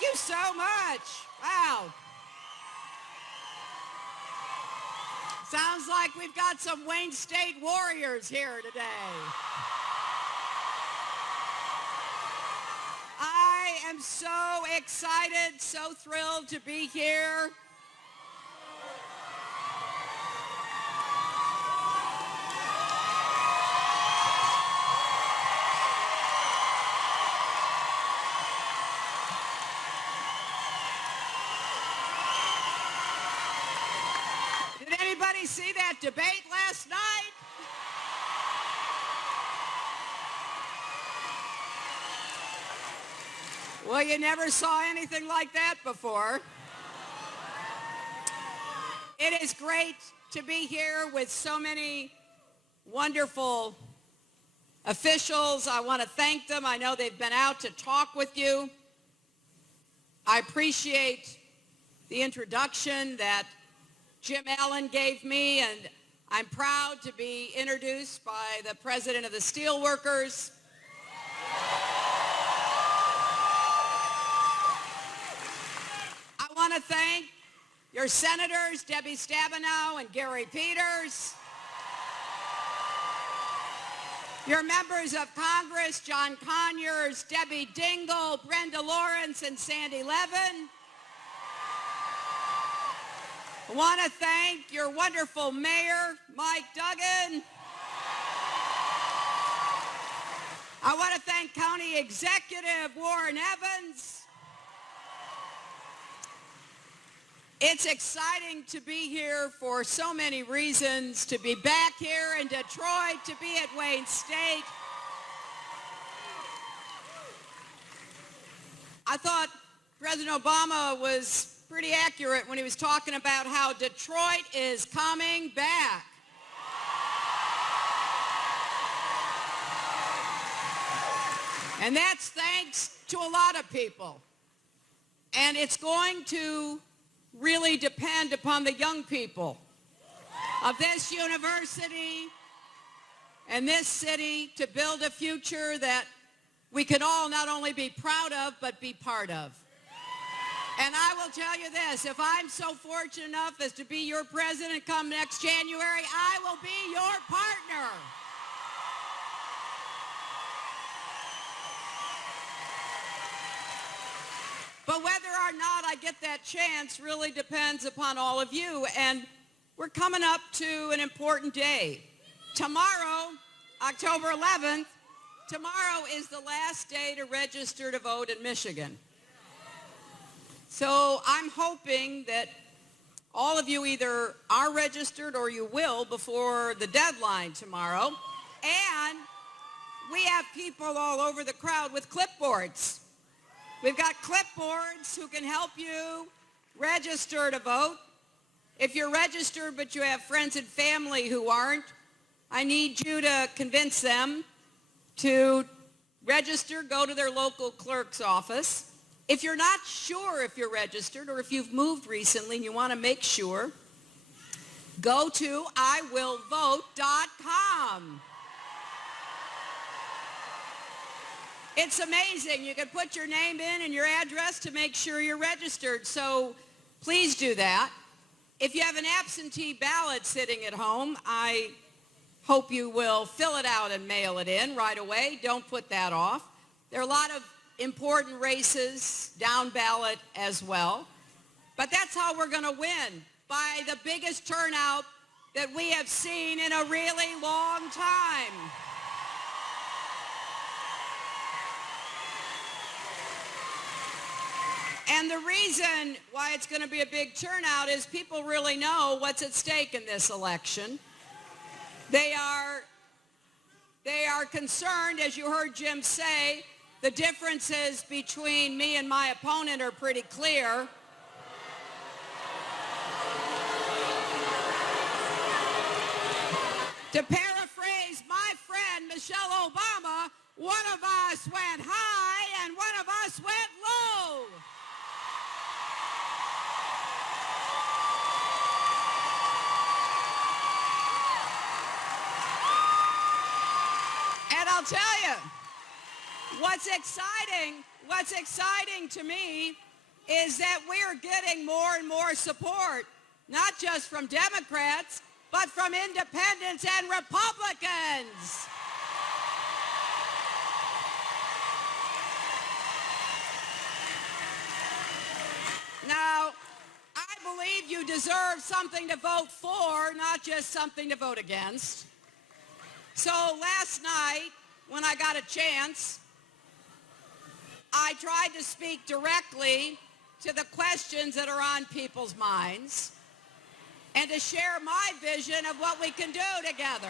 you so much. Wow. Sounds like we've got some Wayne State Warriors here today. I am so excited, so thrilled to be here. Did anybody see that debate last night? Well, you never saw anything like that before. It is great to be here with so many wonderful officials. I want to thank them. I know they've been out to talk with you. I appreciate the introduction that Jim Allen gave me, and I'm proud to be introduced by the President of the Steelworkers. I want to thank your senators, Debbie Stabenow and Gary Peters, your members of Congress, John Conyers, Debbie Dingell, Brenda Lawrence, and Sandy Levin. I want to thank your wonderful mayor, Mike Duggan. I want to thank County Executive Warren Evans. It's exciting to be here for so many reasons, to be back here in Detroit, to be at Wayne State. I thought President Obama was pretty accurate when he was talking about how Detroit is coming back. And that's thanks to a lot of people. And it's going to really depend upon the young people of this university and this city to build a future that we can all not only be proud of, but be part of. And I will tell you this, if I'm so fortunate enough as to be your president come next January, I will be your partner. But whether or not I get that chance really depends upon all of you. And we're coming up to an important day. Tomorrow, October 11th, tomorrow is the last day to register to vote in Michigan. So I'm hoping that all of you either are registered or you will before the deadline tomorrow. And we have people all over the crowd with clipboards. We've got clipboards who can help you register to vote. If you're registered but you have friends and family who aren't, I need you to convince them to register, go to their local clerk's office. If you're not sure if you're registered or if you've moved recently and you want to make sure, go to iwillvote.com. It's amazing. You can put your name in and your address to make sure you're registered. So please do that. If you have an absentee ballot sitting at home, I hope you will fill it out and mail it in right away. Don't put that off. There are a lot of important races down ballot as well. But that's how we're going to win, by the biggest turnout that we have seen in a really long time. And the reason why it's going to be a big turnout is people really know what's at stake in this election. They are concerned, as you heard Jim say, the differences between me and my opponent are pretty clear. To paraphrase my friend Michelle Obama, one of us went high and one of us went low. And I'll tell you, what's exciting to me is that we are getting more and more support, not just from Democrats, but from independents and Republicans. Now, I believe you deserve something to vote for, not just something to vote against. So last night, when I got a chance, I tried to speak directly to the questions that are on people's minds and to share my vision of what we can do together.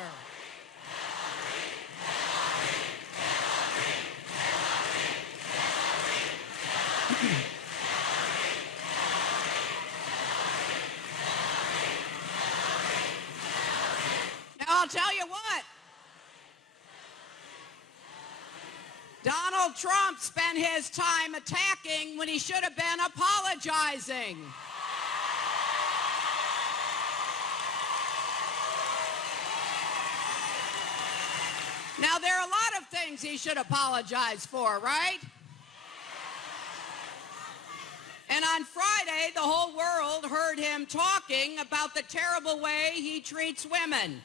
Now, I'll tell you what. Donald Trump spent his time attacking when he should have been apologizing. Now, there are a lot of things he should apologize for, right? And on Friday, the whole world heard him talking about the terrible way he treats women.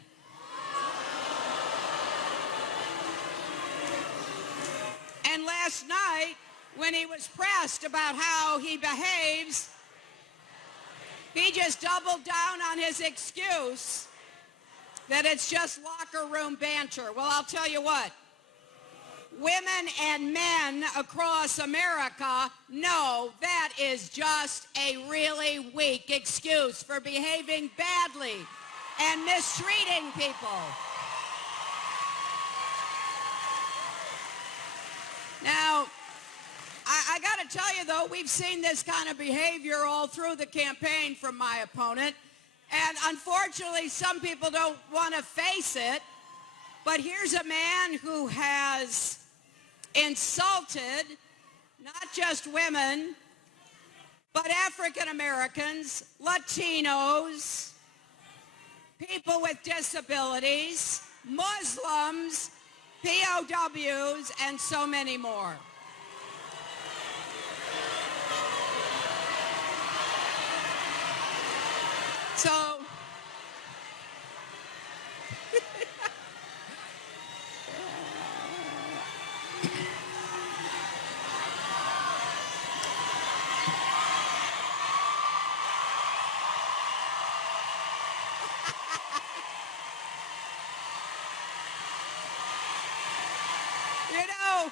And last night, when he was pressed about how he behaves, he just doubled down on his excuse that it's just locker room banter. Well, I'll tell you what. Women and men across America know that is just a really weak excuse for behaving badly and mistreating people. Now, I got to tell you, though, we've seen this kind of behavior all through the campaign from my opponent. And unfortunately, some people don't want to face it. But here's a man who has insulted not just women, but African Americans, Latinos, people with disabilities, Muslims, POWs, and so many more. So, you know,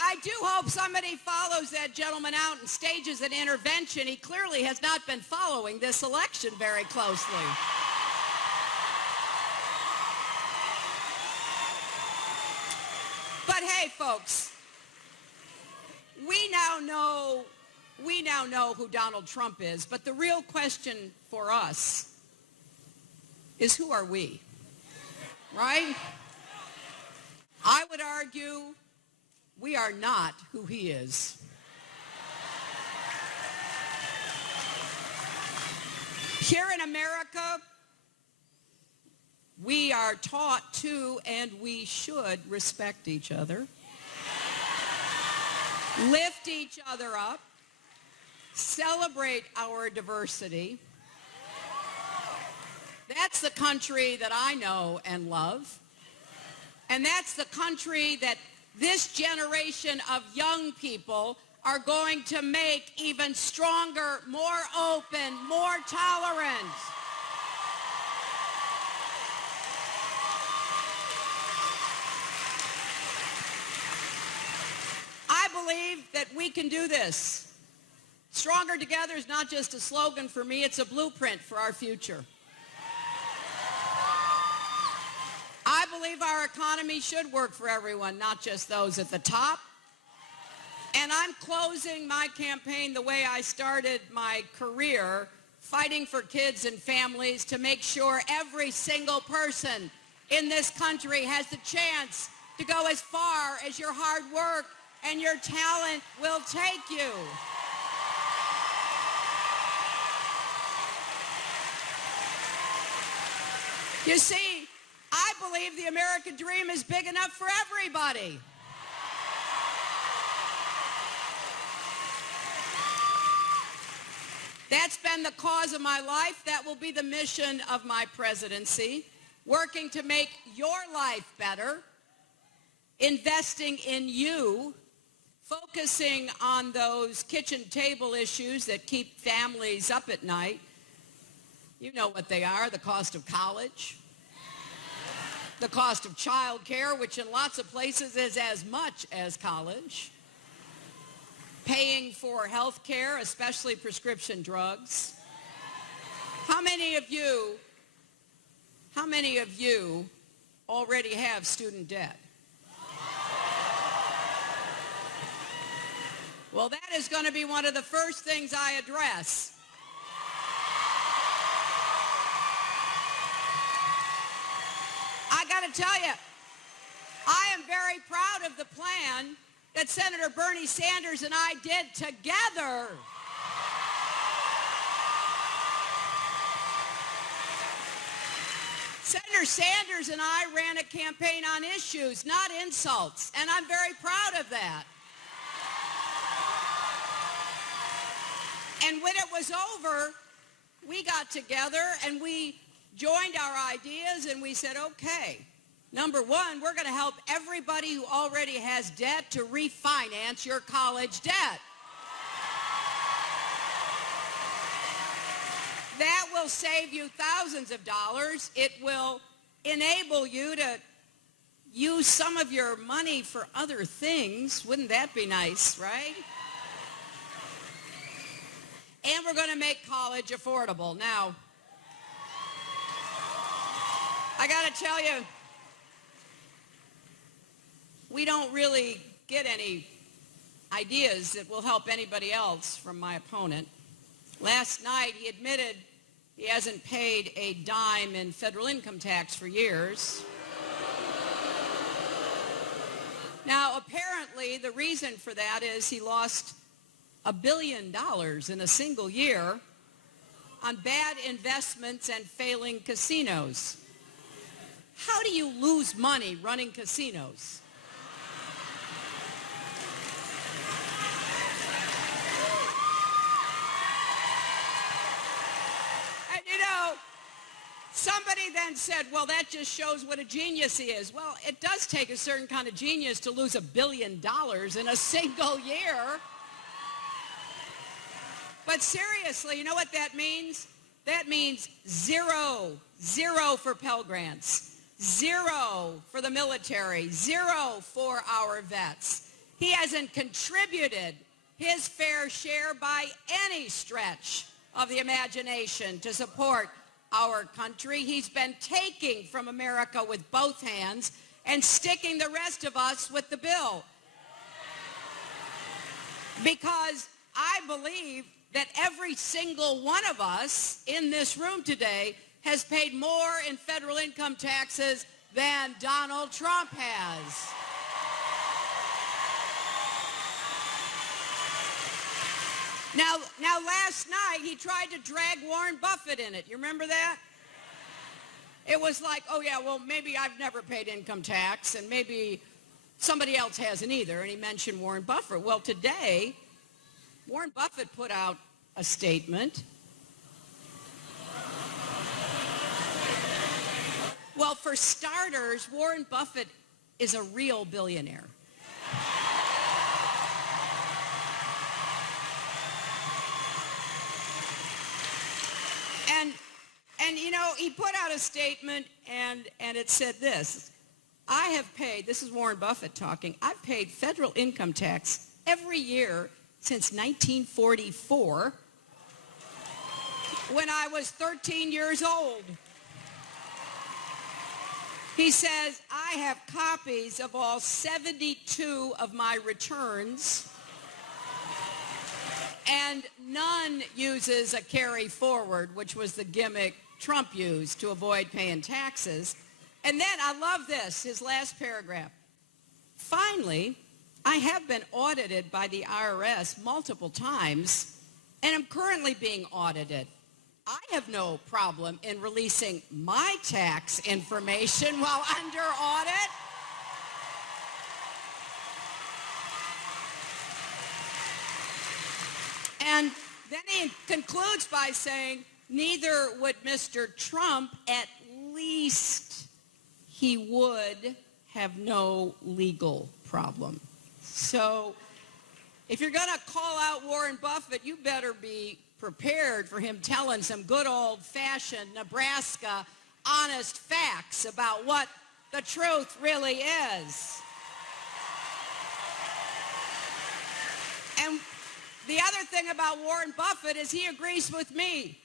I do hope somebody follows that gentleman out and stages an intervention. He clearly has not been following this election very closely. But hey, folks, we now know who Donald Trump is, but the real question for us is, who are we? Right? I would argue we are not who he is. Here in America, we are taught to, and we should, respect each other, lift each other up, celebrate our diversity. That's the country that I know and love. And that's the country that this generation of young people are going to make even stronger, more open, more tolerant. I believe that we can do this. Stronger together is not just a slogan for me, it's a blueprint for our future. I believe our economy should work for everyone, not just those at the top. And I'm closing my campaign the way I started my career, fighting for kids and families to make sure every single person in this country has the chance to go as far as your hard work and your talent will take you. You see, I believe the American dream is big enough for everybody. That's been the cause of my life. That will be the mission of my presidency, working to make your life better, investing in you, focusing on those kitchen table issues that keep families up at night. You know what they are: the cost of college, the cost of child care, which in lots of places is as much as college, paying for health care, especially prescription drugs. How many of you already have student debt? Well, that is going to be one of the first things I address. I got to tell you, I am very proud of the plan that Senator Bernie Sanders and I did together. Senator Sanders and I ran a campaign on issues, not insults, and I'm very proud of that. And when it was over, we got together and we joined our ideas and we said, okay, number one, we're going to help everybody who already has debt to refinance your college debt. That will save you thousands of dollars. It will enable you to use some of your money for other things. Wouldn't that be nice, right? And we're going to make college affordable. Now, I got to tell you, we don't really get any ideas that will help anybody else from my opponent. Last night, he admitted he hasn't paid a dime in federal income tax for years. Now, apparently, the reason for that is he lost $1 billion in a single year on bad investments and failing casinos. How do you lose money running casinos? And you know, somebody then said, well, that just shows what a genius he is. Well, it does take a certain kind of genius to lose $1 billion in a single year. But seriously, you know what that means? That means zero for Pell Grants, 0 for the military, 0 for our vets. He hasn't contributed his fair share by any stretch of the imagination to support our country. He's been taking from America with both hands and sticking the rest of us with the bill. Because I believe that every single one of us in this room today has paid more in federal income taxes than Donald Trump has. Now last night he tried to drag Warren Buffett in it. You remember that? It was like, oh yeah, well maybe I've never paid income tax and maybe somebody else hasn't either. And he mentioned Warren Buffett. Well, today, Warren Buffett put out a statement. Well, for starters, Warren Buffett is a real billionaire. And you know, he put out a statement and it said this: I have paid, this is Warren Buffett talking, I've paid federal income tax every year since 1944 when I was 13 years old. He says, I have copies of all 72 of my returns, and none uses a carry forward, which was the gimmick Trump used to avoid paying taxes. And then, I love this, his last paragraph. Finally, I have been audited by the IRS multiple times, and I'm currently being audited. I have no problem in releasing my tax information while under audit. And Then he concludes by saying, neither would Mr. Trump, at least he would have no legal problem. So if you're going to call out Warren Buffett, you better be prepared for him telling some good old-fashioned Nebraska honest facts about what the truth really is. And the other thing about Warren Buffett is he agrees with me.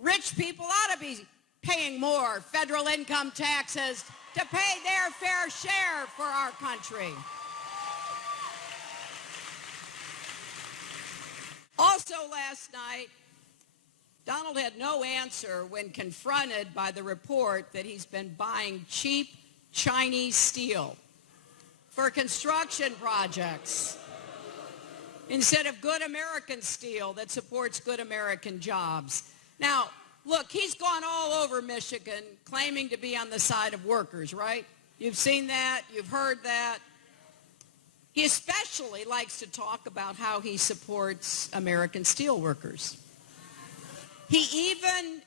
Rich people ought to be paying more federal income taxes to pay their fair share for our country. Also last night, Donald had no answer when confronted by the report that he's been buying cheap Chinese steel for construction projects instead of good American steel that supports good American jobs. Now, look, he's gone all over Michigan claiming to be on the side of workers, right? You've seen that. You've heard that. He especially likes to talk about how he supports American steel workers. He even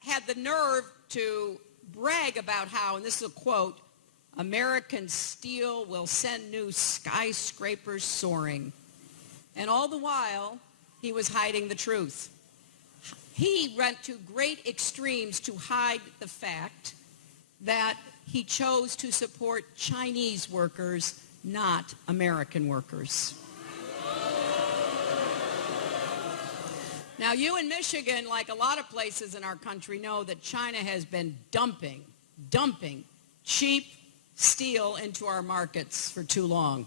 had the nerve to brag about how, and this is a quote, American steel will send new skyscrapers soaring. And all the while, he was hiding the truth. He went to great extremes to hide the fact that he chose to support Chinese workers, not American workers. Now, you in Michigan, like a lot of places in our country, know that China has been dumping cheap steel into our markets for too long.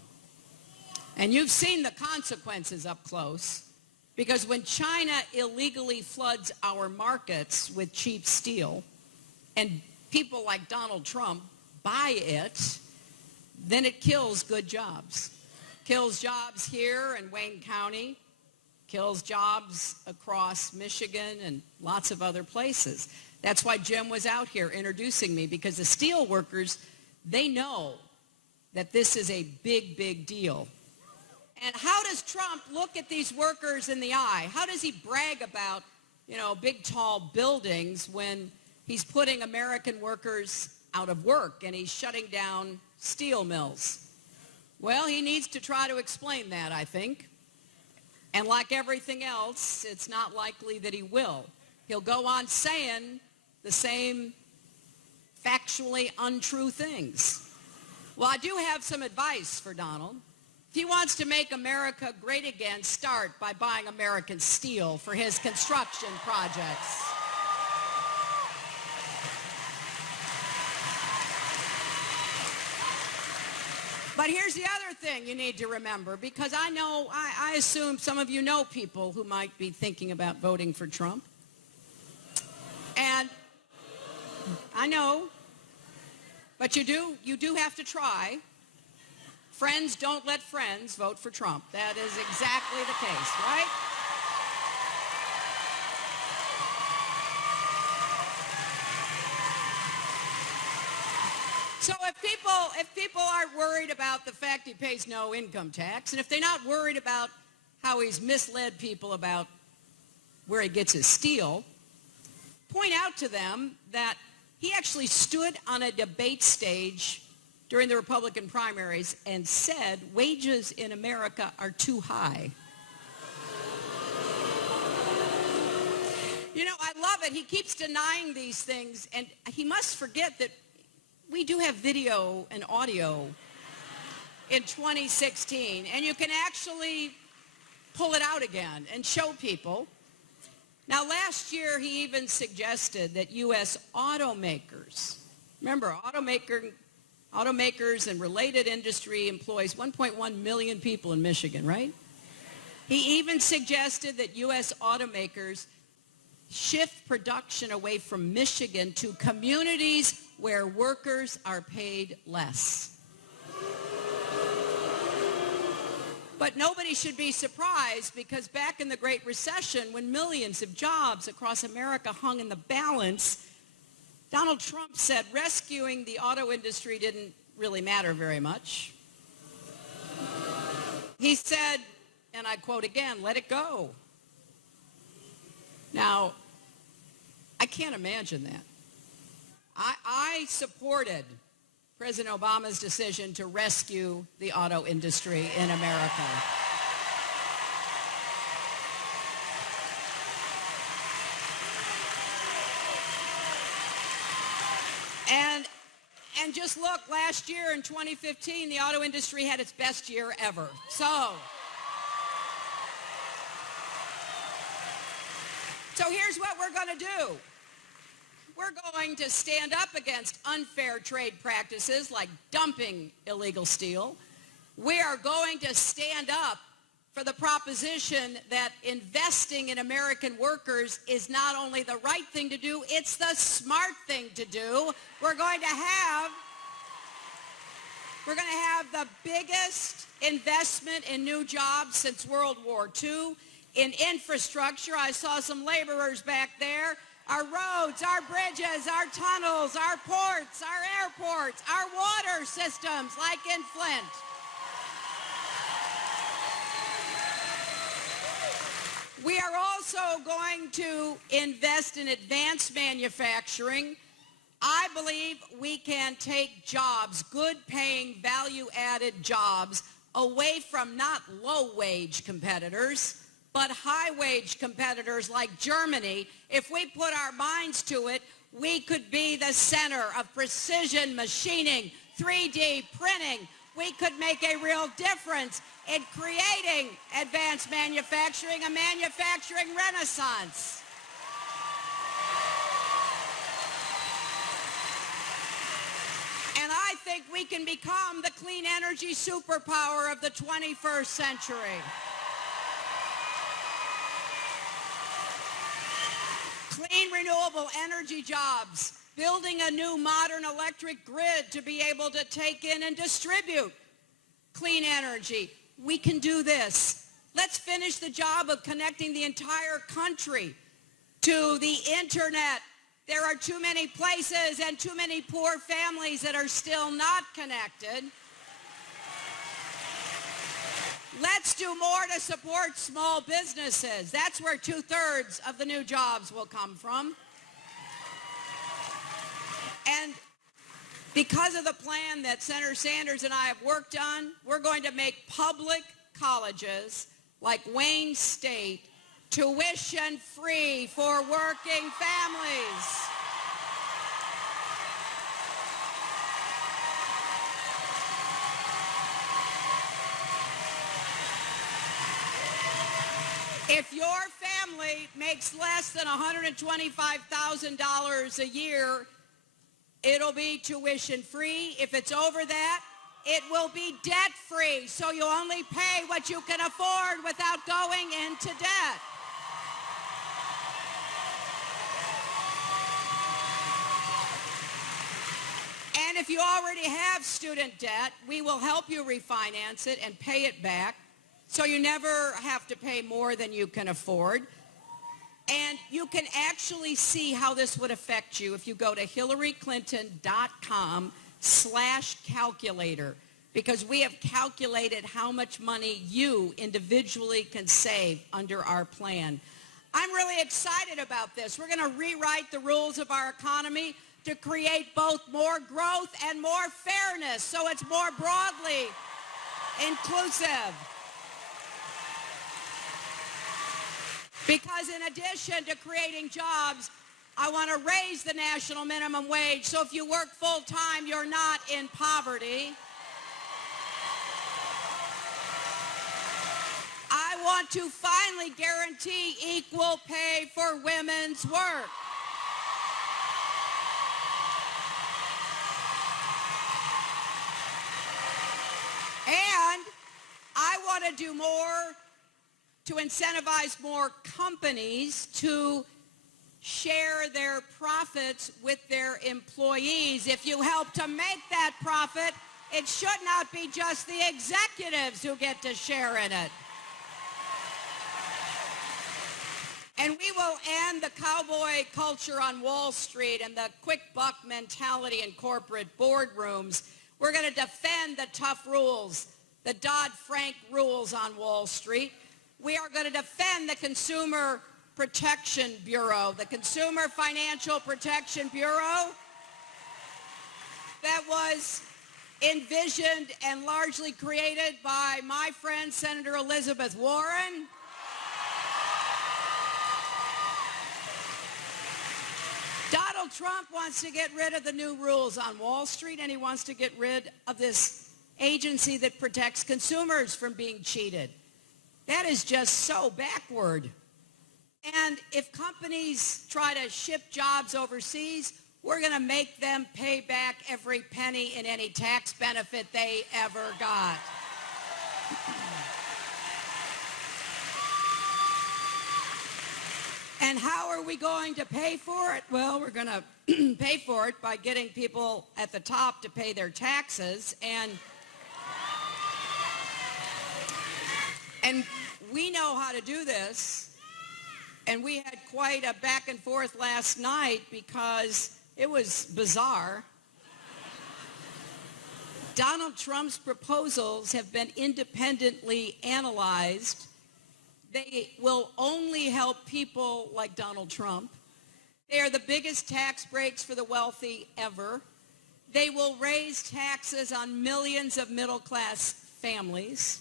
And you've seen the consequences up close, because when China illegally floods our markets with cheap steel and people like Donald Trump buy it, then it kills good jobs. Kills jobs here in Wayne County, kills jobs across Michigan and lots of other places. That's why Jim was out here introducing me, because the steel workers, they know that this is a big, big deal. And how does Trump look at these workers in the eye? How does he brag about, big, tall buildings when he's putting American workers out of work and he's shutting down steel mills? Well, he needs to try to explain that, I think. And like everything else, it's not likely that he will. He'll go on saying the same factually untrue things. Well, I do have some advice for Donald. If he wants to make America great again, start by buying American steel for his construction projects. But here's the other thing you need to remember, because I assume some of you know people who might be thinking about voting for Trump. And I know, but you do have to try. Friends don't let friends vote for Trump. That is exactly the case, right? So if people aren't worried about the fact he pays no income tax, and if they're not worried about how he's misled people about where he gets his steel, point out to them that he actually stood on a debate stage during the Republican primaries and said wages in America are too high. I love it. He keeps denying these things, and he must forget that we do have video and audio in 2016, and you can actually pull it out again and show people. Now, last year, he even suggested that U.S. automakers, remember, automakers and related industry employs 1.1 million people in Michigan, right? He even suggested that U.S. automakers shift production away from Michigan to communities where workers are paid less. But nobody should be surprised, because back in the Great Recession, when millions of jobs across America hung in the balance, Donald Trump said rescuing the auto industry didn't really matter very much. He said, and I quote again, let it go. Now, I can't imagine that. I supported President Obama's decision to rescue the auto industry in America. And just look, last year in 2015, the auto industry had its best year ever. So here's what we're going to do. We're going to stand up against unfair trade practices like dumping illegal steel. We are going to stand up for the proposition that investing in American workers is not only the right thing to do, it's the smart thing to do. We're going to have the biggest investment in new jobs since World War II. In infrastructure, I saw some laborers back there. Our roads, our bridges, our tunnels, our ports, our airports, our water systems like in Flint. We are also going to invest in advanced manufacturing. I believe we can take jobs, good-paying, value-added jobs, away from not low-wage competitors, but high-wage competitors like Germany. If we put our minds to it, we could be the center of precision machining, 3D printing. We could make a real difference in creating advanced manufacturing, a manufacturing renaissance. And I think we can become the clean energy superpower of the 21st century. Clean, renewable energy jobs, building a new modern electric grid to be able to take in and distribute clean energy. We can do this. Let's finish the job of connecting the entire country to the internet. There are too many places and too many poor families that are still not connected. Let's do more to support small businesses. That's where 2/3 of the new jobs will come from. And because of the plan that Senator Sanders and I have worked on, we're going to make public colleges like Wayne State tuition-free for working families. If your family makes less than $125,000 a year, it'll be tuition-free. If it's over that, it will be debt-free, so you only pay what you can afford without going into debt. And if you already have student debt, we will help you refinance it and pay it back, so you never have to pay more than you can afford. And you can actually see how this would affect you if you go to HillaryClinton.com/calculator, because we have calculated how much money you individually can save under our plan. I'm really excited about this. We're going to rewrite the rules of our economy to create both more growth and more fairness, so it's more broadly inclusive. Because in addition to creating jobs, I want to raise the national minimum wage, so if you work full-time, you're not in poverty. I want to finally guarantee equal pay for women's work. And I want to do more to incentivize more companies to share their profits with their employees. If you help to make that profit, it should not be just the executives who get to share in it. And we will end the cowboy culture on Wall Street and the quick buck mentality in corporate boardrooms. We're going to defend the tough rules, the Dodd-Frank rules on Wall Street. We are going to defend the consumer Protection Bureau, the Consumer Financial Protection Bureau, that was envisioned and largely created by my friend Senator Elizabeth Warren. Donald Trump wants to get rid of the new rules on Wall Street, and he wants to get rid of this agency that protects consumers from being cheated. That is just so backward. And if companies try to ship jobs overseas, we're going to make them pay back every penny in any tax benefit they ever got. And how are we going to pay for it? Well, we're going to pay for it by getting people at the top to pay their taxes. And we know how to do this. And we had quite a back and forth last night because it was bizarre. Donald Trump's proposals have been independently analyzed. They will only help people like Donald Trump. They are the biggest tax breaks for the wealthy ever. They will raise taxes on millions of middle-class families.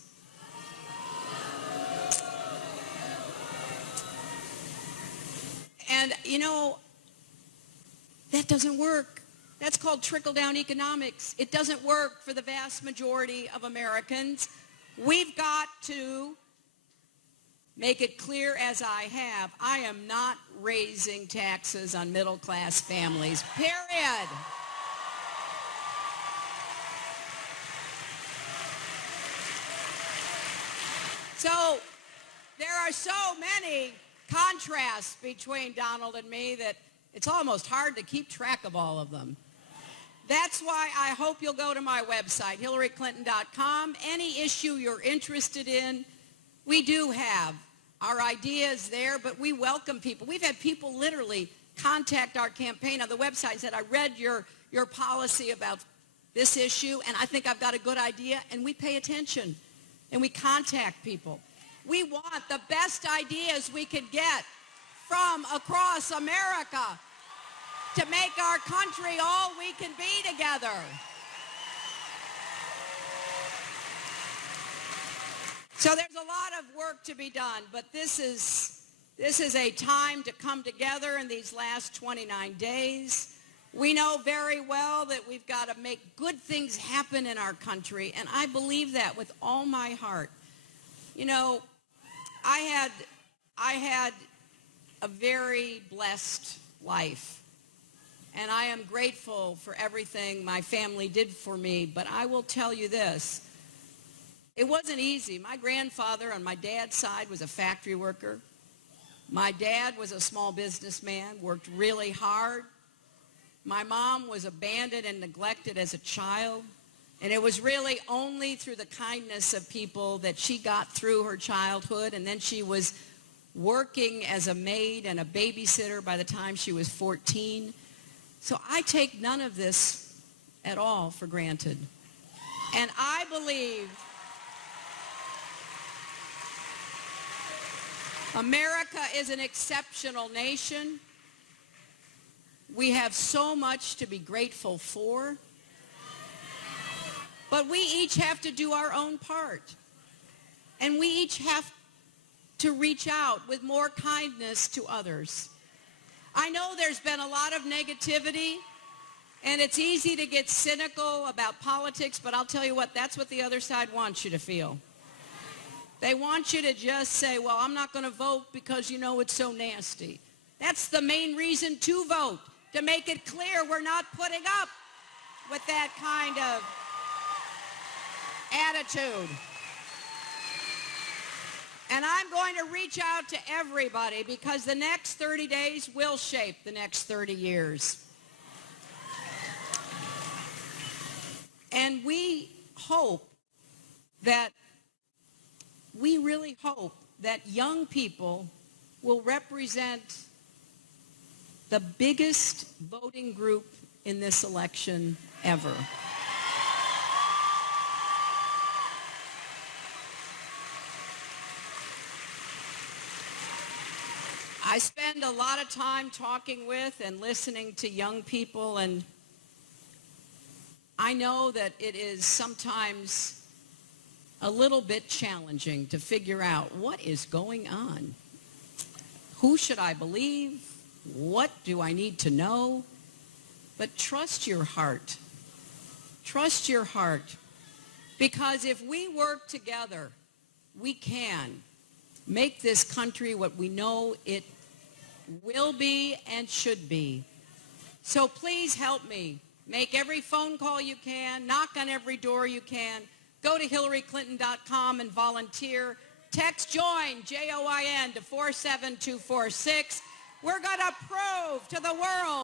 And, you know, that doesn't work. That's called trickle-down economics. It doesn't work for the vast majority of Americans. We've got to make it clear, as I have, I am not raising taxes on middle-class families, period. So there are so many contrasts between Donald and me that it's almost hard to keep track of all of them. That's why I hope you'll go to my website, HillaryClinton.com. Any issue you're interested in, we do have our ideas there, but we welcome people. We've had people literally contact our campaign on the website and said, I read your policy about this issue, and I think I've got a good idea, and we pay attention, and we contact people. We want the best ideas we could get from across America to make our country all we can be together. So there's a lot of work to be done, but this is a time to come together in these last 29 days. We know very well that we've got to make good things happen in our country, and I believe that with all my heart. You know, I had a very blessed life, and I am grateful for everything my family did for me, but I will tell you this. It wasn't easy. My grandfather on my dad's side was a factory worker. My dad was a small businessman, worked really hard. My mom was abandoned and neglected as a child, and it was really only through the kindness of people that she got through her childhood, and then she was working as a maid and a babysitter by the time she was 14. So I take none of this at all for granted. And I believe America is an exceptional nation. We have so much to be grateful for. But we each have to do our own part. And we each have to reach out with more kindness to others. I know there's been a lot of negativity, and it's easy to get cynical about politics, but I'll tell you what, that's what the other side wants you to feel. They want you to just say, well, I'm not going to vote because you know it's so nasty. That's the main reason to vote, to make it clear we're not putting up with that kind of attitude. And I'm going to reach out to everybody because the next 30 days will shape the next 30 years. And we really hope that young people will represent the biggest voting group in this election ever. I spend a lot of time talking with and listening to young people, and I know that it is sometimes a little bit challenging to figure out what is going on. Who should I believe? What do I need to know? But trust your heart. Trust your heart. Because if we work together, we can make this country what we know it will be and should be. So please help me. Make every phone call you can. Knock on every door you can. Go to HillaryClinton.com and volunteer. Text JOIN, J-O-I-N, to 47246. We're going to prove to the world